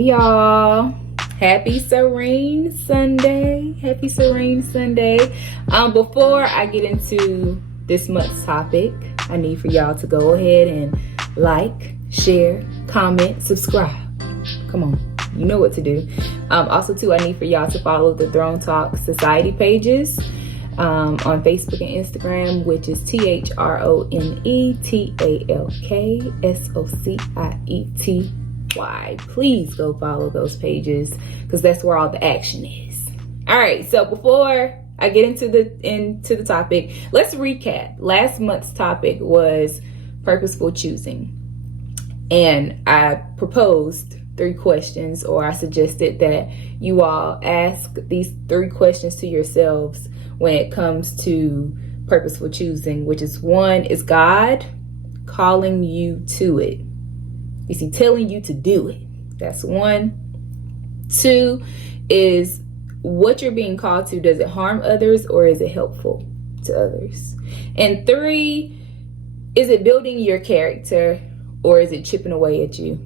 Hey y'all, happy Serene Sunday. Happy Serene Sunday. Before I get into this month's topic, I need for y'all to go ahead and like, share, comment, subscribe. Come on, you know what to do. Also too, I need for y'all to follow the Throne Talk Society pages on Facebook and Instagram, which is THRONETALKSOCIETY. Please go follow those pages because that's where all the action is. All right, so before I get into the topic, let's recap. Last month's topic was purposeful choosing, and I proposed 3 questions, or I suggested that you all ask these 3 questions to yourselves when it comes to purposeful choosing, which is 1, is God calling you to it? Is he telling you to do it? That's 1. 2 is what you're being called to. Does it harm others or is it helpful to others? And 3, is it building your character or is it chipping away at you,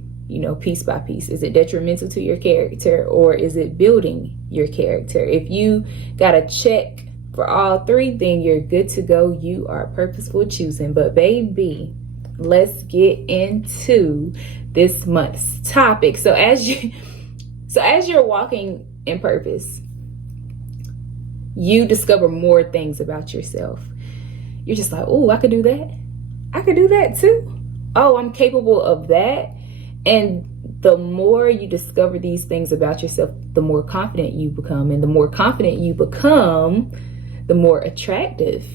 piece by piece? Is it detrimental to your character or is it building your character? If you got a check for all 3, then you're good to go. You are purposeful choosing. But baby, let's get into this month's topic. So as you're walking in purpose, you discover more things about yourself. You're just like, oh, I could do that. I could do that too. Oh, I'm capable of that. And the more you discover these things about yourself, the more confident you become. And the more confident you become, the more attractive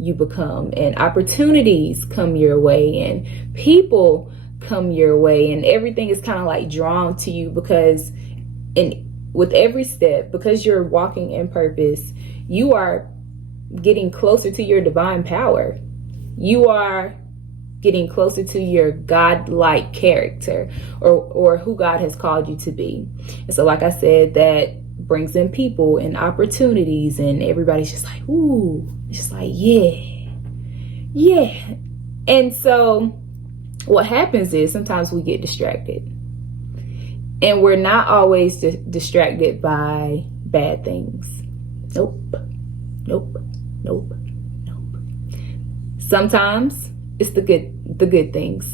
you become, and opportunities come your way and people come your way, and everything is kind of like drawn to you because with every step, because you're walking in purpose, you are getting closer to your divine power. You are getting closer to your God-like character or who God has called you to be. And so like I said, that brings in people and opportunities, and everybody's just like, ooh, it's just like, yeah. And so what happens is sometimes we get distracted, and we're not always distracted by bad things. Nope. Sometimes it's the good things.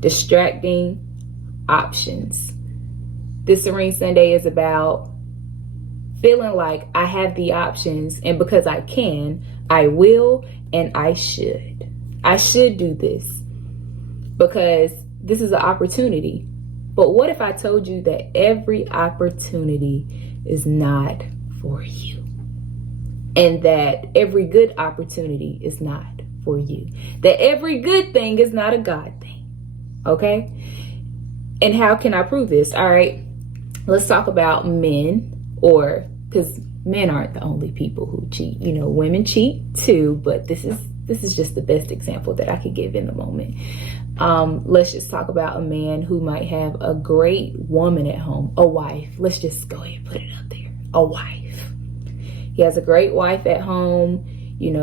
Distracting options. This Serene Sunday is about feeling like I have the options, and because I can, I will, and I should. I should do this because this is an opportunity. But what if I told you that every opportunity is not for you? And that every good opportunity is not for you? That every good thing is not a God thing. Okay? And how can I prove this? All right, let's talk about men. Or because men aren't the only people who cheat, women cheat too, but this is just the best example that I could give in the moment. Let's just talk about a man who might have a great woman at home, a wife. Let's just go ahead and put it up there. A wife. He has a great wife at home.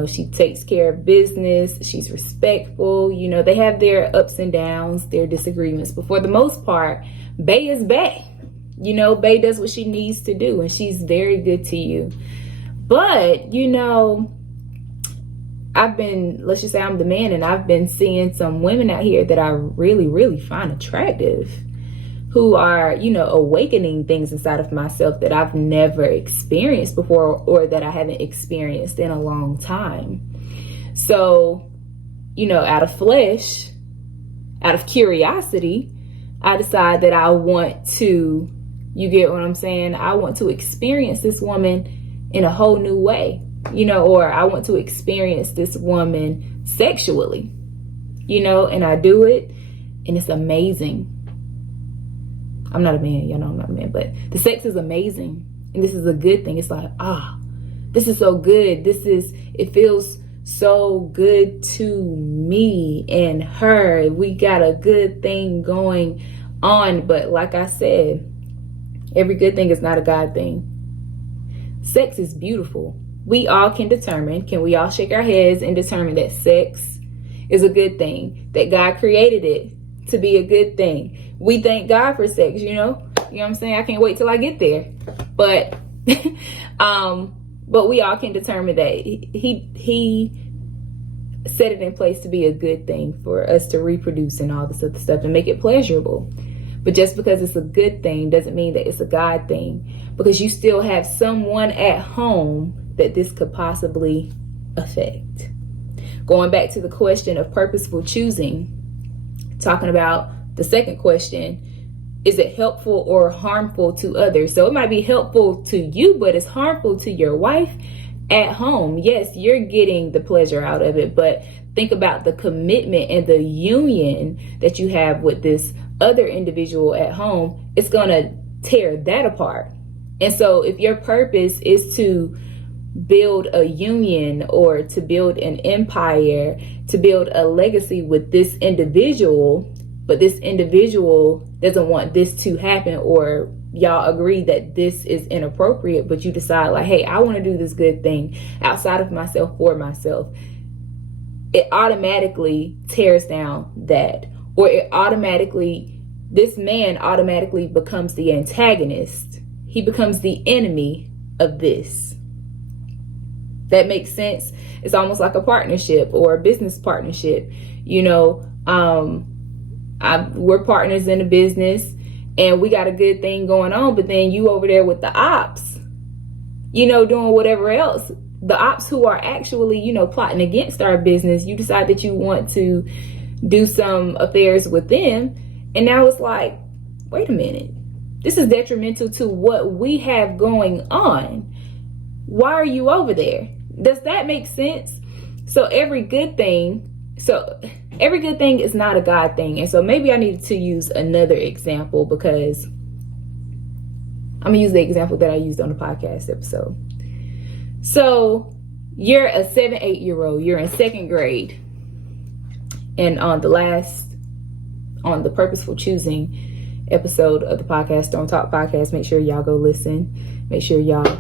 She takes care of business. She's respectful. They have their ups and downs, their disagreements, but for the most part, bae is bae. Bae does what she needs to do, and she's very good to you. But, let's just say I'm the man, and I've been seeing some women out here that I really, really find attractive, who are, awakening things inside of myself that I've never experienced before, or that I haven't experienced in a long time. So, out of flesh, out of curiosity, I decide that I want to, you get what I'm saying? I want to experience this woman in a whole new way, or I want to experience this woman sexually, and I do it, and it's amazing. I'm not a man, y'all know I'm not a man, but the sex is amazing, and this is a good thing. It's like, this is so good. It feels so good to me and her. We got a good thing going on, but like I said, every good thing is not a God thing. Sex is beautiful. We all can determine, can we all shake our heads and determine that sex is a good thing, that God created it to be a good thing. We thank God for sex, You know what I'm saying? I can't wait till I get there. But but we all can determine that he set it in place to be a good thing for us to reproduce and all this other stuff and make it pleasurable. But just because it's a good thing doesn't mean that it's a God thing, because you still have someone at home that this could possibly affect. Going back to the question of purposeful choosing, talking about the second question, is it helpful or harmful to others? So it might be helpful to you, but it's harmful to your wife at home. Yes, you're getting the pleasure out of it, but think about the commitment and the union that you have with this other individual at home. It's going to tear that apart. And so if your purpose is to build a union or to build an empire, to build a legacy with this individual, but this individual doesn't want this to happen, or y'all agree that this is inappropriate, but you decide like, hey, I want to do this good thing outside of myself for myself, it automatically tears down that, or this man automatically becomes the antagonist. He becomes the enemy of this. That makes sense. It's almost like a partnership or a business partnership. You know, we're partners in a business and we got a good thing going on, but then you over there with the ops, you know, doing whatever else. The ops who are actually, you know, plotting against our business, you decide that you want to do some affairs with them. And now it's like, wait a minute, this is detrimental to what we have going on. Why are you over there? Does that make sense? So every good thing is not a God thing. And so maybe I need to use another example, because I'm gonna use the example that I used on the podcast episode. So you're a 7-8-year-old, you're in second grade. And on the Purposeful Choosing episode of the podcast, Don't Talk Podcast, make sure y'all go listen. Make sure y'all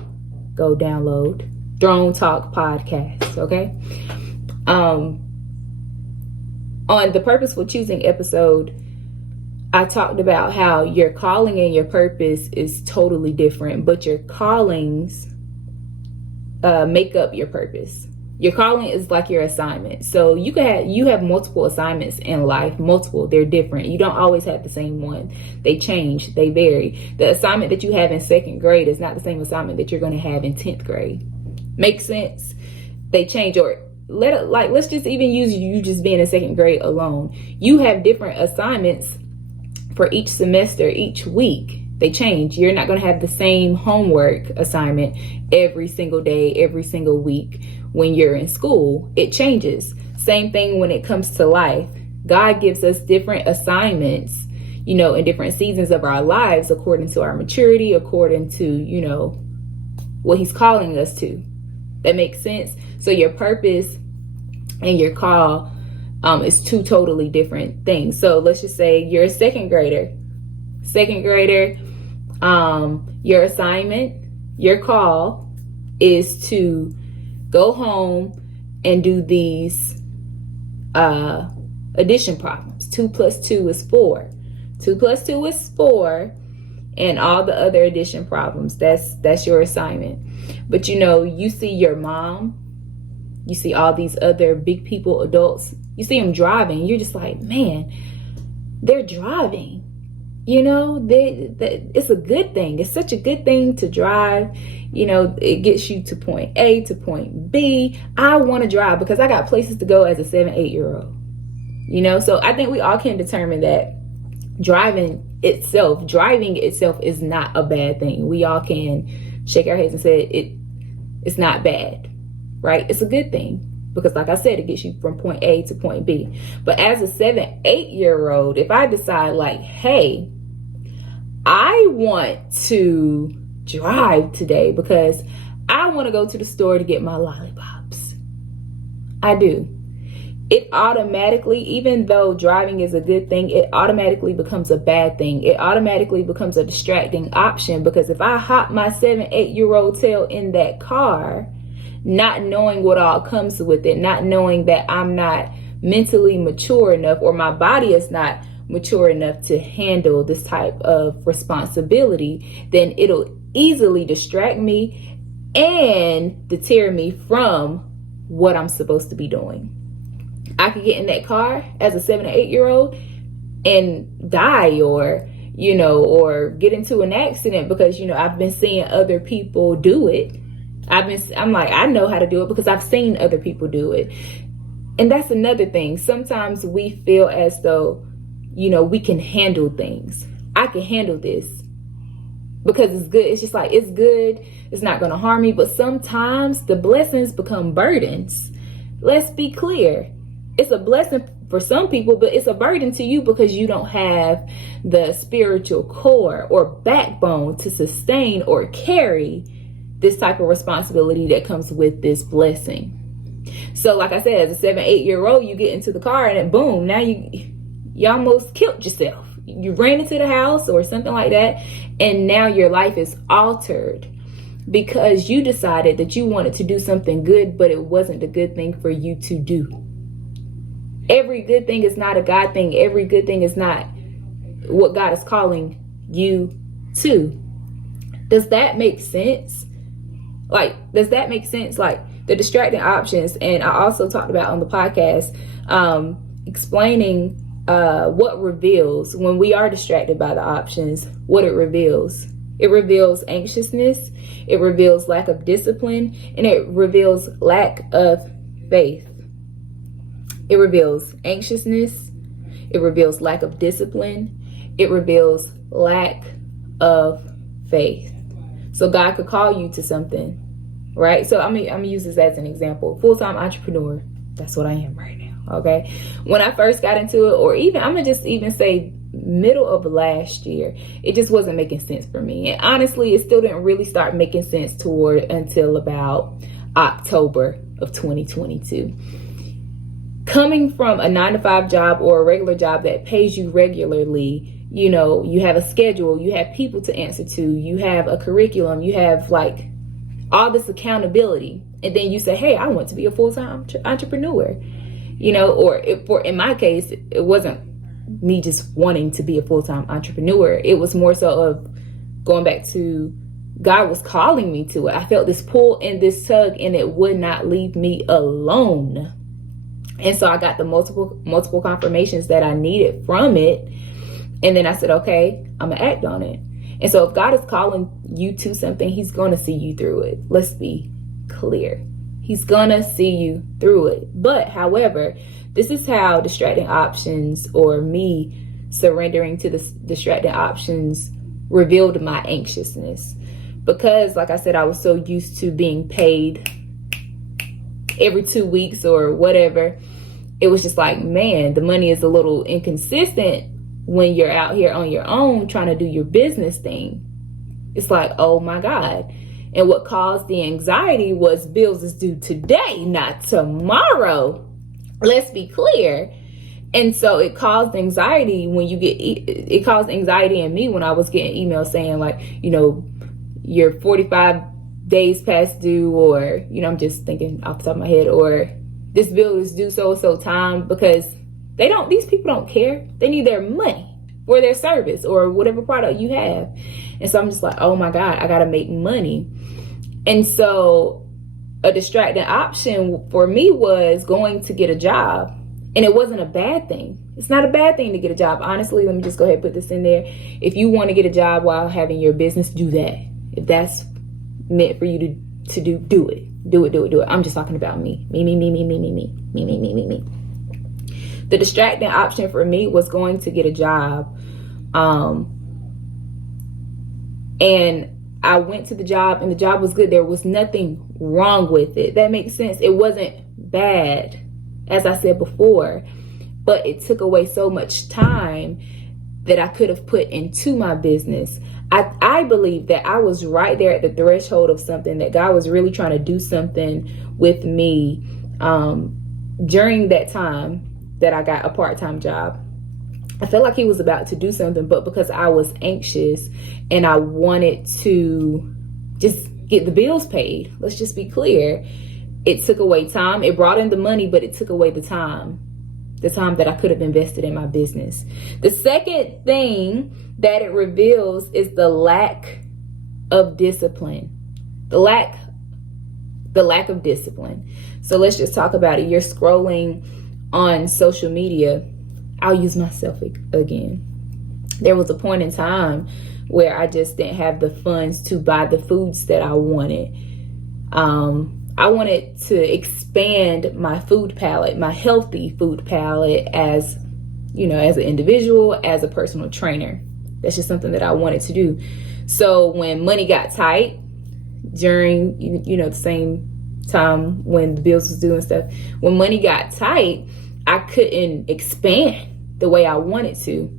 go download Drone Talk Podcast, okay? On the Purposeful Choosing episode, I talked about how your calling and your purpose is totally different, but your callings make up your purpose. Your calling is like your assignment. So you have multiple assignments in life, they're different. You don't always have the same one. They change, they vary. The assignment that you have in second grade is not the same assignment that you're going to have in 10th grade. Makes sense? They change. Or let's just even use you just being in second grade alone. You have different assignments for each semester, each week. They change. You're not going to have the same homework assignment every single day, every single week. When you're in school, it changes. Same thing when it comes to life. God gives us different assignments, you know, in different seasons of our lives, according to our maturity, according to, you know, what he's calling us to. That makes sense? So your purpose and your call is two totally different things. So let's just say you're a second grader. Your assignment, your call is to go home and do these addition problems. 2 + 2 is 4. 2 + 2 is 4, and all the other addition problems. That's your assignment. But you know, you see your mom, you see all these other big people, adults, you see them driving. You're just like, man, they're driving. You know, it's a good thing. It's such a good thing to drive. You know, it gets you to point A to point B. I want to drive because I got places to go as a 7-8-year-old. You know, so I think we all can determine that driving itself is not a bad thing. We all can shake our heads and say it's not bad, right? It's a good thing. Because like I said, it gets you from point A to point B. But as a 7-8-year-old, if I decide like, hey, I want to drive today because I want to go to the store to get my lollipops. I do. It automatically, even though driving is a good thing, it automatically becomes a bad thing. It automatically becomes a distracting option, because if I hop my 7-8-year-old tail in that car, not knowing what all comes with it, not knowing that I'm not mentally mature enough, or my body is not mature enough to handle this type of responsibility, then it'll easily distract me and deter me from what I'm supposed to be doing. I could get in that car as a 7 or 8-year-old and die, or get into an accident because, I've been seeing other people do it. I'm like, I know how to do it because I've seen other people do it. And that's another thing. Sometimes we feel as though, we can handle things. I can handle this because it's good. It's just like, it's good. It's not going to harm me. But sometimes the blessings become burdens. Let's be clear. It's a blessing for some people, but it's a burden to you because you don't have the spiritual core or backbone to sustain or carry this type of responsibility that comes with this blessing. So like I said, as a 7, 8-year-old, you get into the car and then boom, now you almost killed yourself. You ran into the house or something like that. And now your life is altered because you decided that you wanted to do something good, but it wasn't the good thing for you to do. Every good thing is not a God thing. Every good thing is not what God is calling you to. Does that make sense? Does that make sense? Like the distracting options. And I also talked about on the podcast, explaining what reveals when we are distracted by the options, what it reveals. It reveals anxiousness. It reveals lack of discipline, and it reveals lack of faith. It reveals anxiousness. It reveals lack of discipline. It reveals lack of faith. So God could call you to something, right? So I'm gonna use this as an example. Full-time entrepreneur. That's what I am right now. Okay. When I first got into it, or even I'm gonna just even say middle of last year, it just wasn't making sense for me. And honestly, it still didn't really start making sense until about October of 2022. Coming from a 9-to-5 job or a regular job that pays you regularly, you have a schedule, you have people to answer to, you have a curriculum, you have like all this accountability. And then you say, hey, I want to be a full-time entrepreneur, in my case, it wasn't me just wanting to be a full-time entrepreneur. It was more so of going back to God was calling me to it. I felt this pull and this tug, and it would not leave me alone. And so I got the multiple confirmations that I needed from it. And then I said, okay, I'm going to act on it. And so if God is calling you to something, he's going to see you through it. Let's be clear. He's going to see you through it. But however, this is how distracting options, or me surrendering to the distracting options, revealed my anxiousness. Because like I said, I was so used to being paid every 2 weeks or whatever. It was just like, man, the money is a little inconsistent when you're out here on your own trying to do your business thing. It's like, oh my God. And what caused the anxiety was bills is due today, not tomorrow. Let's be clear. And so it caused anxiety it caused anxiety in me when I was getting emails saying like, you're 45 days past due, or, I'm just thinking off the top of my head, or this bill is due so time, because these people don't care. They need their money for their service or whatever product you have. And so I'm just like, oh my God, I got to make money. And so a distracting option for me was going to get a job. And it wasn't a bad thing. It's not a bad thing to get a job. Honestly, let me just go ahead and put this in there. If you want to get a job while having your business, do that. If that's meant for you to do it. Do it. I'm just talking about me. Me. The distracting option for me was going to get a job. And I went to the job, and the job was good. There was nothing wrong with it. That makes sense. It wasn't bad, as I said before, but it took away so much time that I could have put into my business. I believe that I was right there at the threshold of something, that God was really trying to do something with me during that time that I got a part-time job. I felt like he was about to do something, but because I was anxious and I wanted to just get the bills paid, let's just be clear, it took away time. It brought in the money, but it took away the time. the time that I could have invested in my business. The second thing that it reveals is the lack of discipline. The lack of discipline. So let's just talk about it. You're scrolling on social media. I'll use myself again. There was a point in time where I just didn't have the funds to buy the foods that I wanted. I wanted to expand my food palette, my healthy food palette, as as an individual, as a personal trainer. That's just something that I wanted to do. So when money got tight during, the same time when the bills was due and stuff, when money got tight, I couldn't expand the way I wanted to.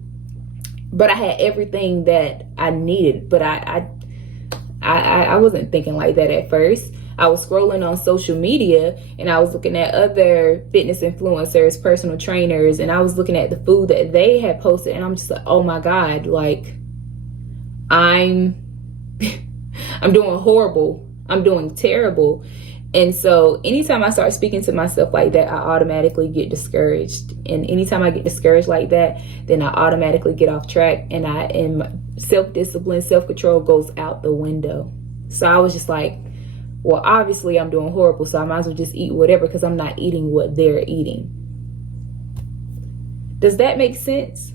But I had everything that I needed. But I wasn't thinking like that at first. I was scrolling on social media and I was looking at other fitness influencers, personal trainers, and I was looking at the food that they had posted, and I'm just like, oh my God, like I'm doing horrible. I'm doing terrible. And so anytime I start speaking to myself like that, I automatically get discouraged. And anytime I get discouraged like that, then I automatically get off track, and my self-discipline, self-control goes out the window. So I was just like, well, obviously I'm doing horrible, so I might as well just eat whatever, because I'm not eating what they're eating. Does that make sense?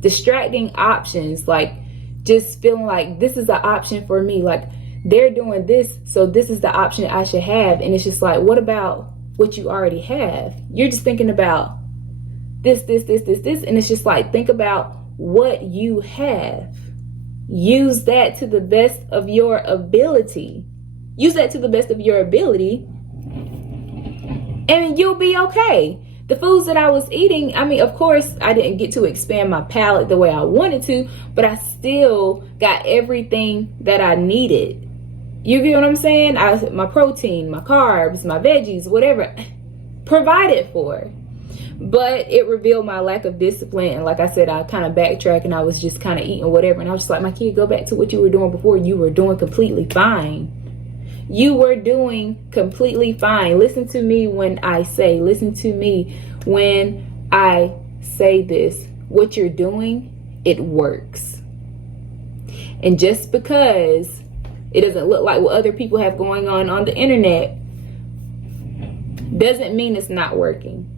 Distracting options, like just feeling like this is an option for me. Like they're doing this, so this is the option I should have. And it's just like, what about what you already have? You're just thinking about this. And it's just like, think about what you have. Use that to the best of your ability. Use that to the best of your ability, and you'll be okay. The foods that I was eating, I mean, of course, I didn't get to expand my palate the way I wanted to, but I still got everything that I needed. You get what I'm saying? My protein, my carbs, my veggies, whatever, provided for. But it revealed my lack of discipline. And like I said, I kind of backtracked and I was just kind of eating whatever. And I was just like, my kid, go back to what you were doing before. You were doing completely fine. You were doing completely fine. Listen to me when I say this. What you're doing, it works. And just because it doesn't look like what other people have going on the internet, doesn't mean it's not working.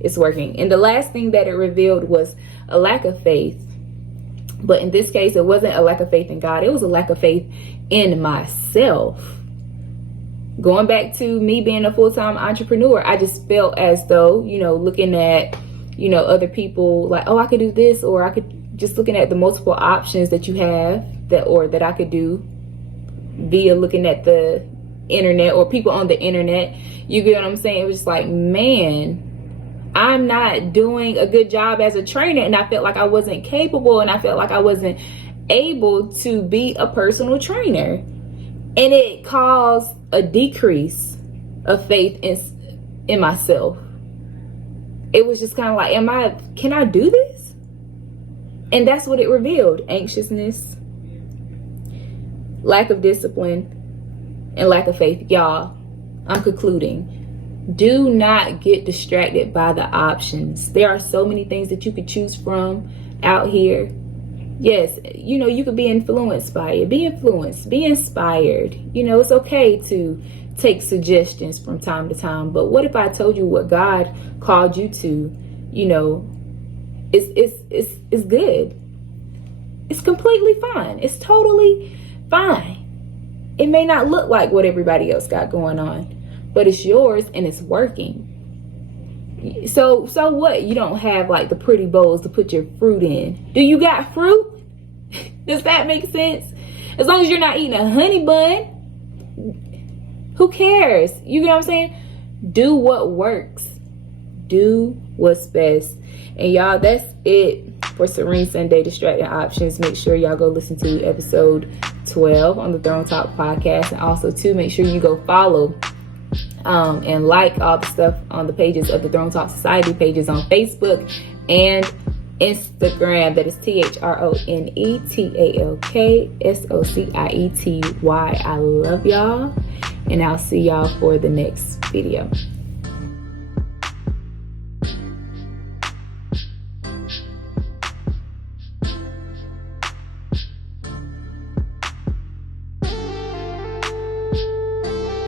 It's working. And the last thing that it revealed was a lack of faith. But in this case, it wasn't a lack of faith in God. It was a lack of faith in myself. Going back to me being a full-time entrepreneur, I just felt as though, looking at, other people like, oh, I could do this, or I could just looking at the multiple options that you have that I could do via looking at the internet or people on the internet. You get what I'm saying? It was just like, man, I'm not doing a good job as a trainer, and I felt like I wasn't capable, and I felt like I wasn't able to be a personal trainer. And it caused a decrease of faith in myself. It was just kind of like, can I do this? And that's what it revealed. Anxiousness, lack of discipline, and lack of faith. Y'all, I'm concluding. Do not get distracted by the options. There are so many things that you could choose from out here. Yes, you could be influenced by it. Be influenced. Be inspired. It's okay to take suggestions from time to time. But what if I told you what God called you to? It's good. It's completely fine. It's totally fine. It may not look like what everybody else got going on, but it's yours and it's working. So what? You don't have like the pretty bowls to put your fruit in. Do you got fruit? Does that make sense? As long as you're not eating a honey bun, who cares? You know what I'm saying? Do what works. Do what's best. And y'all, that's it for Serene Sunday Distracting Options. Make sure y'all go listen to episode 12 on the Throne Talk podcast. And also, too, make sure you go follow and like all the stuff on the pages of the Throne Talk Society pages on Facebook and Instagram. That is THRONETALKSOCIETY. I love y'all, and I'll see y'all for the next video.